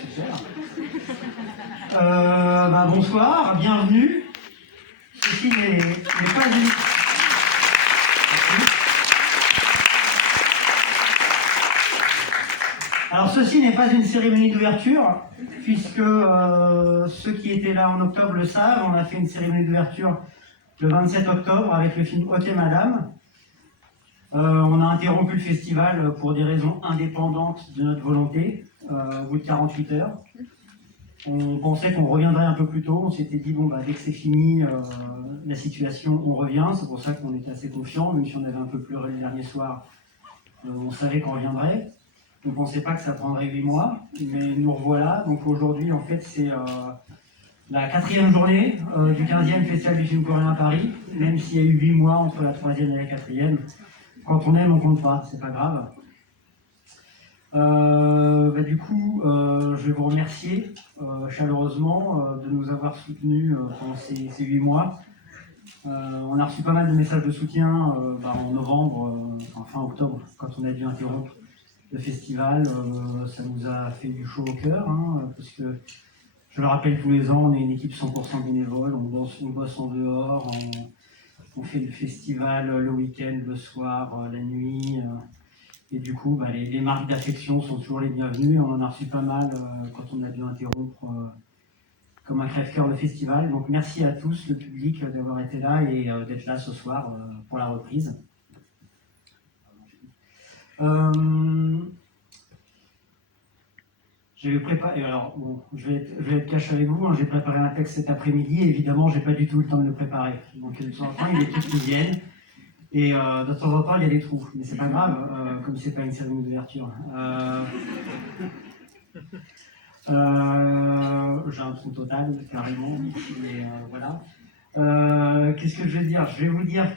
Super. Bonsoir, bienvenue. Ceci n'est pas une... Alors, ceci n'est pas une cérémonie d'ouverture, puisque ceux qui étaient là en octobre le savent, on a fait une cérémonie d'ouverture le 27 octobre avec le film Ok Madame. On a interrompu le festival pour des raisons indépendantes de notre volonté, au bout de 48 heures. On pensait qu'on reviendrait un peu plus tôt, on s'était dit, bon, dès que c'est fini, la situation, on revient. C'est pour ça qu'on était assez confiants, même si on avait un peu pleuré le dernier soir, on savait qu'on reviendrait. On ne pensait pas que ça prendrait 8 mois, mais nous revoilà. Donc aujourd'hui, en fait, c'est la 4e journée du 15e Festival du film coréen à Paris, même s'il y a eu 8 mois entre la 3e et la 4e. Quand on aime, on compte pas, c'est pas grave. Du coup, je vais vous remercier chaleureusement de nous avoir soutenus pendant ces 8 mois. On a reçu pas mal de messages de soutien en novembre, fin octobre, quand on a dû interrompre le festival. Ça nous a fait du chaud au cœur, parce que, je le rappelle tous les ans, on est une équipe 100% bénévole, on bosse en dehors, on fait le festival le week-end, le soir, la nuit. Et du coup, les marques d'affection sont toujours les bienvenues. On en a reçu pas mal quand on a dû interrompre comme un crève-cœur le festival. Donc merci à tous, le public, d'avoir été là et d'être là ce soir pour la reprise. Je vais être cash avec vous. J'ai préparé un texte cet après-midi et évidemment, j'ai pas du tout le temps de le préparer. Donc de temps en temps, il y a des trucs qui viennent. Et de temps en temps, il y a des trous, mais c'est pas grave, comme c'est pas une cérémonie d'ouverture. J'ai un trou total, carrément, mais voilà. Qu'est-ce que je vais dire? Je vais vous dire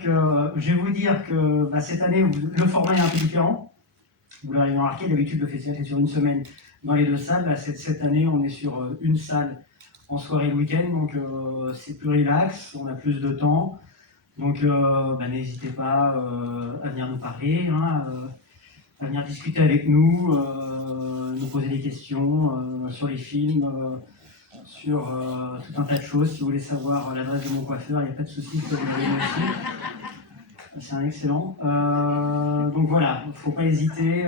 que cette année, le format est un peu différent. Vous l'avez remarqué, d'habitude le festival est sur une semaine dans les 2 salles. Cette année, on est sur une salle en soirée le week-end, donc c'est plus relax, on a plus de temps. Donc n'hésitez pas à venir nous parler, à venir discuter avec nous, nous poser des questions sur les films, sur tout un tas de choses. Si vous voulez savoir l'adresse de mon coiffeur, il n'y a pas de souci, je peux vous donner aussi. C'est un excellent. Donc voilà, il ne faut pas hésiter,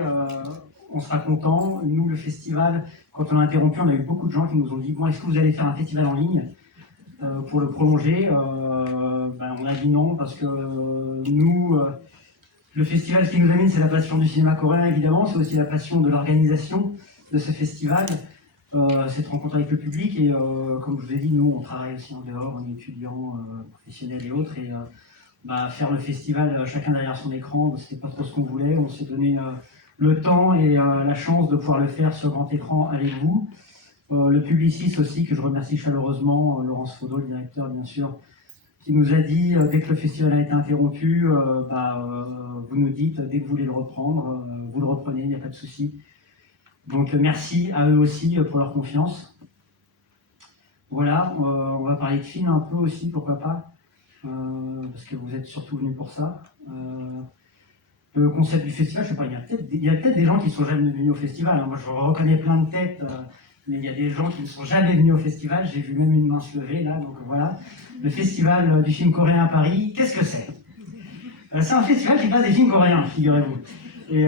on sera content. Nous, le festival, quand on a interrompu, on a eu beaucoup de gens qui nous ont dit, bon, est-ce que vous allez faire un festival en ligne pour le prolonger? On a dit non, parce que nous, le festival, ce qui nous amène, c'est la passion du cinéma coréen, évidemment, c'est aussi la passion de l'organisation de ce festival, cette rencontre avec le public, et comme je vous ai dit, nous, on travaille aussi en dehors, on est étudiants, professionnels et autres, et faire le festival chacun derrière son écran, c'était pas trop ce qu'on voulait. On s'est donné le temps et la chance de pouvoir le faire sur grand écran avec vous. Le publiciste aussi, que je remercie chaleureusement, Laurence Faudot, le directeur, bien sûr, qui nous a dit, dès que le festival a été interrompu, vous nous dites, dès que vous voulez le reprendre, vous le reprenez, il n'y a pas de souci. Donc merci à eux aussi pour leur confiance. Voilà, on va parler de films un peu aussi, pourquoi pas, parce que vous êtes surtout venus pour ça. Le concept du festival, je sais pas, il y a peut-être des gens qui ne sont jamais venus au festival. Moi, je reconnais plein de têtes, mais il y a des gens qui ne sont jamais venus au festival. J'ai vu même une main se lever, là, donc voilà. Le festival du film coréen à Paris, qu'est-ce que c'est? C'est un festival qui passe des films coréens, figurez-vous. Mais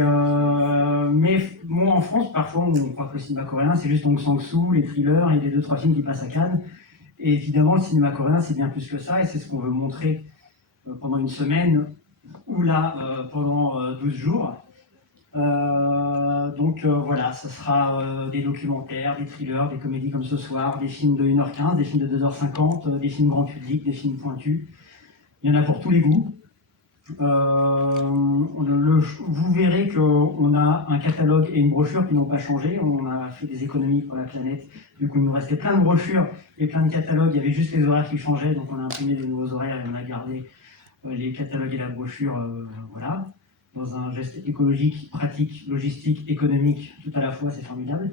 moi, en France, parfois, on croit que le cinéma coréen, c'est juste Hong Sang-soo, les thrillers et les 2-3 films qui passent à Cannes. Et évidemment, le cinéma coréen, c'est bien plus que ça, et c'est ce qu'on veut montrer pendant une semaine, ou là, pendant 12 jours. Voilà, ça sera des documentaires, des thrillers, des comédies comme ce soir, des films de 1h15, des films de 2h50, des films grand public, des films pointus. Il y en a pour tous les goûts. Vous verrez qu'on a un catalogue et une brochure qui n'ont pas changé. On a fait des économies pour la planète. Du coup, il nous restait plein de brochures et plein de catalogues. Il y avait juste les horaires qui changeaient, donc on a imprimé des nouveaux horaires et on a gardé les catalogues et la brochure, voilà, dans un geste écologique, pratique, logistique, économique, tout à la fois, c'est formidable.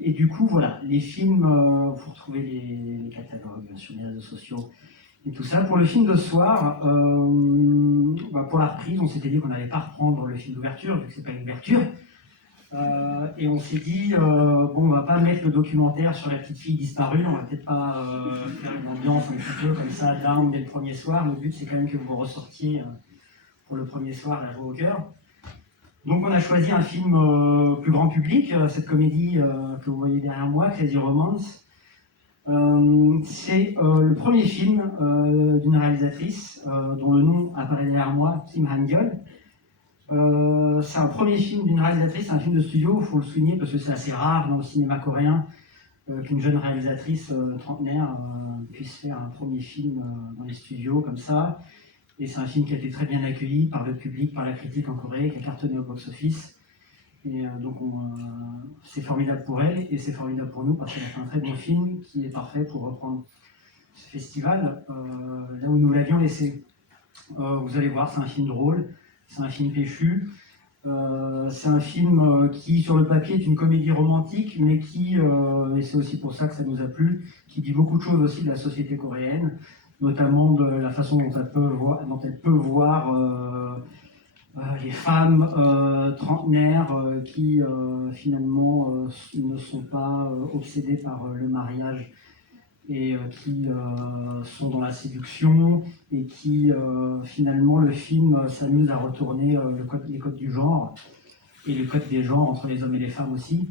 Et du coup, voilà, les films, vous retrouvez les catalogues sur les réseaux sociaux et tout ça. Pour le film de ce soir, pour la reprise, on s'était dit qu'on n'allait pas reprendre le film d'ouverture, vu que c'est pas une ouverture. Et on s'est dit, bon, on va pas mettre le documentaire sur la petite fille disparue, on va peut-être pas faire une ambiance un petit peu comme ça, down dès le premier soir. Le but, c'est quand même que vous ressortiez pour le premier soir la joie au cœur. Donc on a choisi un film plus grand public, cette comédie que vous voyez derrière moi, Crazy Romance. C'est le premier film d'une réalisatrice dont le nom apparaît derrière moi, Kim Han-gyol. C'est un premier film d'une réalisatrice, un film de studio, il faut le souligner parce que c'est assez rare dans le cinéma coréen qu'une jeune réalisatrice trentenaire puisse faire un premier film dans les studios comme ça. Et c'est un film qui a été très bien accueilli par le public, par la critique en Corée, qui a cartonné au box-office. Et donc c'est formidable pour elle et c'est formidable pour nous parce qu'elle a fait un très bon film qui est parfait pour reprendre ce festival là où nous l'avions laissé. Vous allez voir, c'est un film drôle, c'est un film péchu. C'est un film qui, sur le papier, est une comédie romantique, mais qui, et c'est aussi pour ça que ça nous a plu, qui dit beaucoup de choses aussi de la société coréenne, notamment de la façon dont elle peut voir les femmes trentenaires qui, finalement, ne sont pas obsédées par le mariage et qui sont dans la séduction et qui, finalement, le film s'amuse à retourner les codes du genre et les codes des genres entre les hommes et les femmes aussi.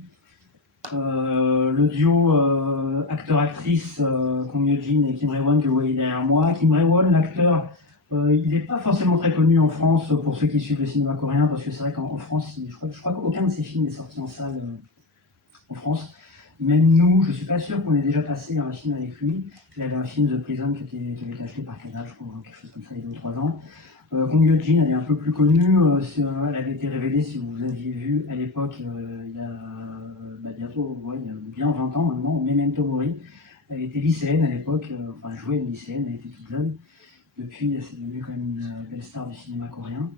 Le duo acteur-actrice Kong Yeojin et Kim Rae-won que vous voyez derrière moi. Kim Rae-won, l'acteur, il n'est pas forcément très connu en France pour ceux qui suivent le cinéma coréen, parce que c'est vrai qu'en France, je crois qu'aucun de ses films n'est sorti en salle en France. Même nous, je ne suis pas sûr qu'on ait déjà passé un film avec lui. Il y avait un film The Prison qui avait été acheté par Canal, je crois, quelque chose comme ça, il y a 2 ou 3 ans. Kong Yeojin, elle est un peu plus connue. Elle avait été révélée, si vous aviez vu à l'époque, il y a bientôt, il y a bien 20 ans maintenant, Memento Mori. Elle était lycéenne à l'époque, enfin, elle jouait une lycéenne, elle était toute jeune. Depuis, elle s'est devenue quand même une belle star du cinéma coréen.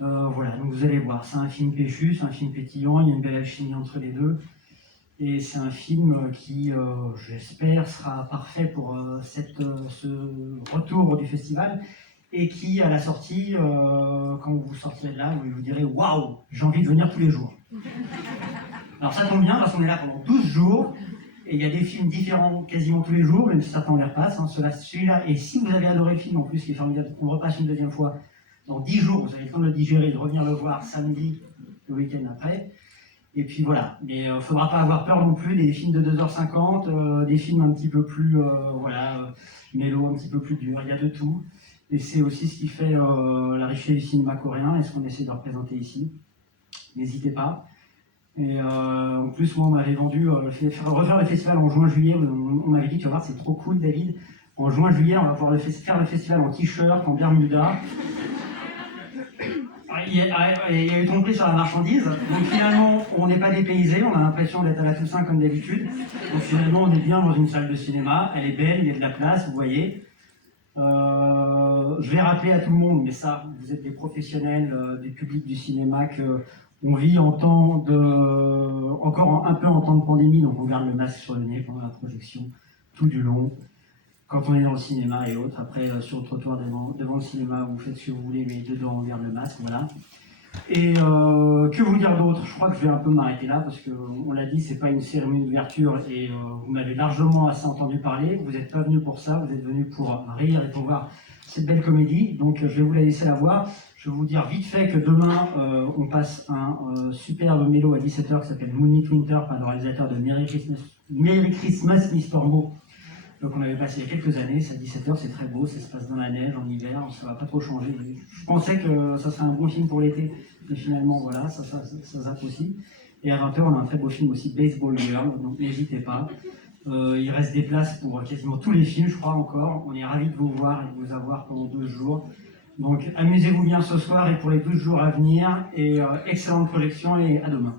Voilà, donc vous allez voir, c'est un film péchu, c'est un film pétillant, il y a une belle alchimie entre les deux. Et c'est un film qui, j'espère, sera parfait pour ce retour du festival et qui, à la sortie, quand vous sortirez de là, vous direz « Waouh, j'ai envie de venir tous les jours ». Alors ça tombe bien parce qu'on est là pendant 12 jours et il y a des films différents quasiment tous les jours, même si certains on les repasse. Celui-là, et si vous avez adoré le film en plus, qui est formidable, on repasse une deuxième fois. Dans 10 jours, vous avez le temps de le digérer, de revenir le voir samedi, le week-end après. Et puis voilà, mais il ne faudra pas avoir peur non plus des films de 2h50, des films un petit peu plus, mélo, un petit peu plus durs, il y a de tout. Et c'est aussi ce qui fait la richesse du cinéma coréen et ce qu'on essaie de représenter ici. N'hésitez pas. Et en plus, moi, on m'avait vendu refaire le festival en juin-juillet. On m'avait dit, tu vas voir, c'est trop cool, David. En juin-juillet, on va pouvoir faire le festival en t-shirt, en bermuda. Il y a eu tromperie sur la marchandise, donc finalement on n'est pas dépaysé, on a l'impression d'être à la Toussaint comme d'habitude. Donc finalement on est bien dans une salle de cinéma, elle est belle, il y a de la place, vous voyez. Je vais rappeler à tout le monde, mais ça, vous êtes des professionnels du public du cinéma, qu'on vit encore un peu en temps de pandémie, donc on garde le masque sur le nez pendant la projection, tout du long. Quand on est dans le cinéma et autres, après sur le trottoir devant le cinéma, vous faites ce que vous voulez, mais dedans on garde le masque, voilà. Et que vous dire d'autre? Je crois que je vais un peu m'arrêter là, parce qu'on l'a dit, c'est pas une cérémonie d'ouverture, et vous m'avez largement assez entendu parler, vous n'êtes pas venu pour ça, vous êtes venu pour rire et pour voir cette belle comédie, donc je vais vous la laisser la voir. Je vais vous dire vite fait que demain, on passe un superbe mélo à 17h qui s'appelle Moonlit Winter, par le réalisateur de Merry Christmas, Mr. Mo. Donc on avait passé il y a quelques années, c'est à 17h, c'est très beau, ça se passe dans la neige, en hiver, ça va pas trop changer. Je pensais que ça serait un bon film pour l'été, mais finalement voilà, ça zappe aussi. Et à 20h, on a un très beau film aussi, Baseball Girl, donc n'hésitez pas. Il reste des places pour quasiment tous les films, je crois encore. On est ravis de vous voir et de vous avoir pendant 12 jours. Donc amusez-vous bien ce soir et pour les 12 jours à venir, et excellente projection et à demain.